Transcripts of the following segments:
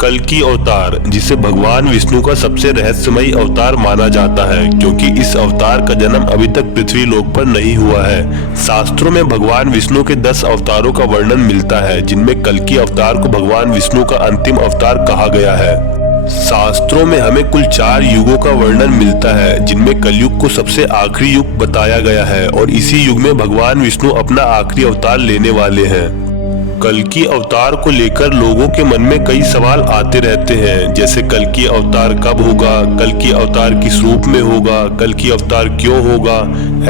कल्कि अवतार, जिसे भगवान विष्णु का सबसे रहस्यमयी अवतार माना जाता है, क्योंकि इस अवतार का जन्म अभी तक पृथ्वी लोक पर नहीं हुआ है। शास्त्रों में भगवान विष्णु के 10 अवतारों का वर्णन मिलता है, जिनमें कल्कि अवतार को भगवान विष्णु का अंतिम अवतार कहा गया है। शास्त्रों में हमें कुल 4 युगों का वर्णन मिलता है, जिनमें कलयुग को सबसे आखिरी युग बताया गया है और इसी युग में भगवान विष्णु अपना आखिरी अवतार लेने वाले हैं। कल्कि अवतार को लेकर लोगों के मन में कई सवाल आते रहते हैं, जैसे कल्कि अवतार कब होगा, कल्कि अवतार किस रूप में होगा, कल्कि अवतार क्यों होगा।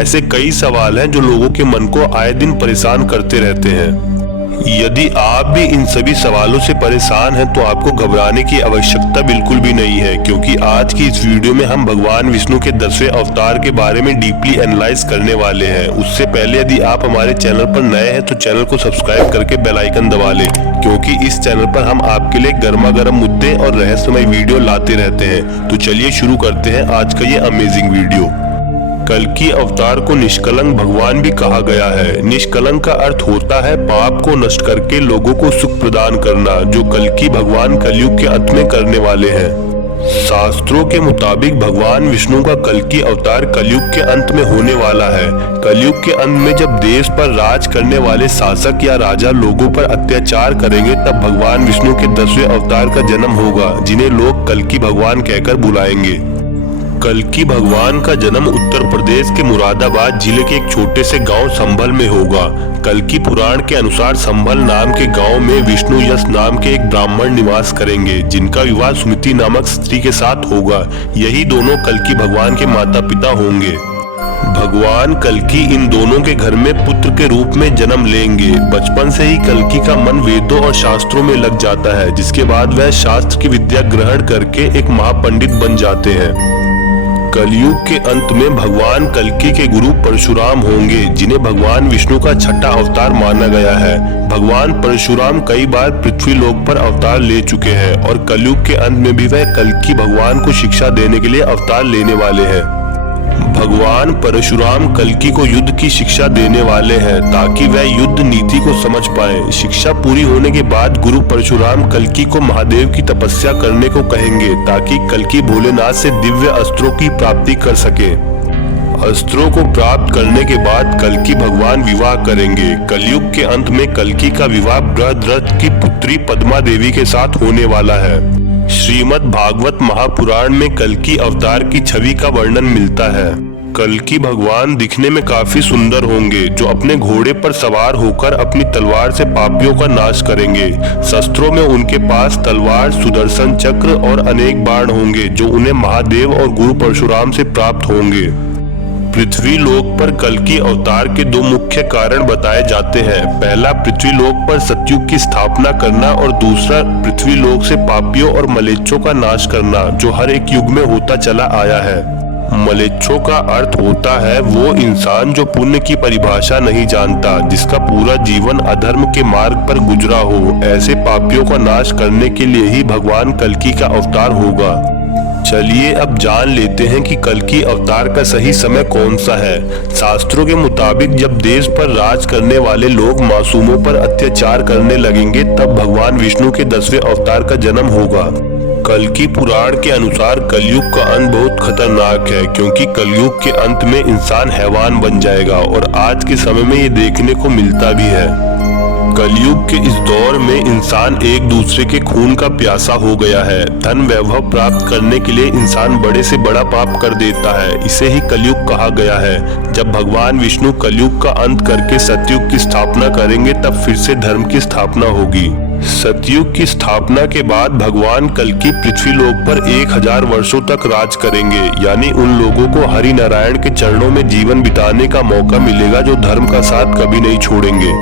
ऐसे कई सवाल हैं जो लोगों के मन को आए दिन परेशान करते रहते हैं। यदि आप भी इन सभी सवालों से परेशान हैं तो आपको घबराने की आवश्यकता बिल्कुल भी नहीं है, क्योंकि आज की इस वीडियो में हम भगवान विष्णु के 10वें अवतार के बारे में डीपली एनालाइज करने वाले हैं। उससे पहले यदि आप हमारे चैनल पर नए हैं तो चैनल को सब्सक्राइब करके बेल आइकन दबा लें, क्योंकि इस चैनल पर हम आपके लिए गर्मा गर्म मुद्दे और रहस्यमय वीडियो लाते रहते हैं। तो चलिए शुरू करते हैं आज का ये अमेजिंग वीडियो। कल्कि अवतार को निष्कलंक भगवान भी कहा गया है। निष्कलंक का अर्थ होता है पाप को नष्ट करके लोगों को सुख प्रदान करना, जो कल्कि भगवान कलयुग के अंत में करने वाले हैं। शास्त्रों के मुताबिक भगवान विष्णु का कल्कि अवतार कलयुग के अंत में होने वाला है। कलयुग के अंत में जब देश पर राज करने वाले शासक या राजा लोगों पर अत्याचार करेंगे, तब भगवान विष्णु के 10वें अवतार का जन्म होगा, जिन्हें लोग कल्कि भगवान कहकर बुलाएंगे। कल्कि भगवान का जन्म उत्तर प्रदेश के मुरादाबाद जिले के एक छोटे से गांव संभल में होगा। कल्कि पुराण के अनुसार संभल नाम के गांव में विष्णु यश नाम के एक ब्राह्मण निवास करेंगे, जिनका विवाह सुमिति नामक स्त्री के साथ होगा। यही दोनों कल्कि भगवान के माता पिता होंगे। भगवान कल्कि इन दोनों के घर में पुत्र के रूप में जन्म लेंगे। बचपन से ही कल्कि का मन वेदों और शास्त्रों में लग जाता है, जिसके बाद वह शास्त्र की विद्या ग्रहण करके एक महापंडित बन जाते हैं। कलयुग के अंत में भगवान कल्कि के गुरु परशुराम होंगे, जिन्हें भगवान विष्णु का छठा अवतार माना गया है। भगवान परशुराम कई बार पृथ्वी लोक पर अवतार ले चुके हैं और कलयुग के अंत में भी वह कल्कि भगवान को शिक्षा देने के लिए अवतार लेने वाले हैं। भगवान परशुराम कल्कि को युद्ध की शिक्षा देने वाले हैं, ताकि वह युद्ध नीति को समझ पाए। शिक्षा पूरी होने के बाद गुरु परशुराम कल्कि को महादेव की तपस्या करने को कहेंगे, ताकि कल्कि भोलेनाथ से दिव्य अस्त्रों की प्राप्ति कर सके। अस्त्रों को प्राप्त करने के बाद कल्कि भगवान विवाह करेंगे। कलयुग के अंत में कल्कि का विवाह बृहद्रथ की पुत्री पद्मा देवी के साथ होने वाला है। श्रीमद् भागवत महापुराण में कल्कि अवतार की छवि का वर्णन मिलता है। कल्कि भगवान दिखने में काफी सुंदर होंगे, जो अपने घोड़े पर सवार होकर अपनी तलवार से पापियों का नाश करेंगे। शस्त्रों में उनके पास तलवार, सुदर्शन चक्र और अनेक बाण होंगे, जो उन्हें महादेव और गुरु परशुराम से प्राप्त होंगे। पृथ्वी लोक पर कल्कि अवतार के 2 मुख्य कारण बताए जाते हैं। पहला, पृथ्वी लोक पर सतयुग की स्थापना करना, और दूसरा, पृथ्वी लोक से पापियों और मलेच्छों का नाश करना, जो हर एक युग में होता चला आया है। मलेच्छों का अर्थ होता है वो इंसान जो पुण्य की परिभाषा नहीं जानता, जिसका पूरा जीवन अधर्म के मार्ग पर गुजरा हो। ऐसे पापियों का नाश करने के लिए ही भगवान कल्कि का अवतार होगा। चलिए अब जान लेते हैं कि कल्कि अवतार का सही समय कौन सा है। शास्त्रों के मुताबिक जब देश पर राज करने वाले लोग मासूमों पर अत्याचार करने लगेंगे, तब भगवान विष्णु के 10वें अवतार का जन्म होगा। कल्कि पुराण के अनुसार कलयुग का अंत बहुत खतरनाक है, क्योंकि कलयुग के अंत में इंसान हैवान बन जाएगा, और आज के समय में ये देखने को मिलता भी है। कलयुग के इस दौर में इंसान एक दूसरे के खून का प्यासा हो गया है। धन वैभव प्राप्त करने के लिए इंसान बड़े से बड़ा पाप कर देता है। इसे ही कलयुग कहा गया है। जब भगवान विष्णु कलयुग का अंत करके सतयुग की स्थापना करेंगे, तब फिर से धर्म की स्थापना होगी। सतयुग की स्थापना के बाद भगवान कल्कि पृथ्वी लोक पर 1000 वर्षों तक राज करेंगे, यानी उन लोगों को हरि नारायण के चरणों में जीवन बिताने का मौका मिलेगा, जो धर्म का साथ कभी नहीं छोड़ेंगे।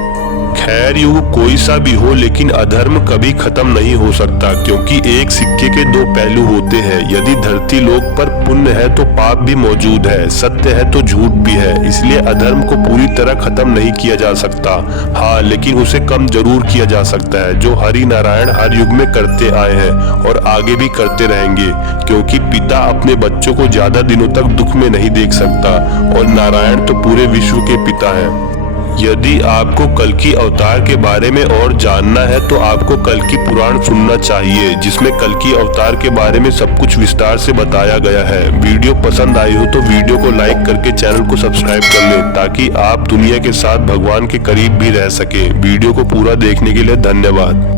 खैर, युग कोई सा भी हो, लेकिन अधर्म कभी खत्म नहीं हो सकता, क्योंकि एक सिक्के के 2 पहलू होते हैं। यदि धरती लोक पर पुण्य है तो पाप भी मौजूद है, सत्य है तो झूठ भी है। इसलिए अधर्म को पूरी तरह खत्म नहीं किया जा सकता। हाँ, लेकिन उसे कम जरूर किया जा सकता है, जो हरि नारायण हर युग में करते आए हैं और आगे भी करते रहेंगे, क्योंकि पिता अपने बच्चों को ज्यादा दिनों तक दुख में नहीं देख सकता, और नारायण तो पूरे विश्व के पिता हैं। यदि आपको कल्कि अवतार के बारे में और जानना है तो आपको कल्कि पुराण सुनना चाहिए, जिसमें कल्कि अवतार के बारे में सब कुछ विस्तार से बताया गया है। वीडियो पसंद आई हो तो वीडियो को लाइक करके चैनल को सब्सक्राइब कर लें, ताकि आप दुनिया के साथ भगवान के करीब भी रह सके। वीडियो को पूरा देखने के लिए धन्यवाद।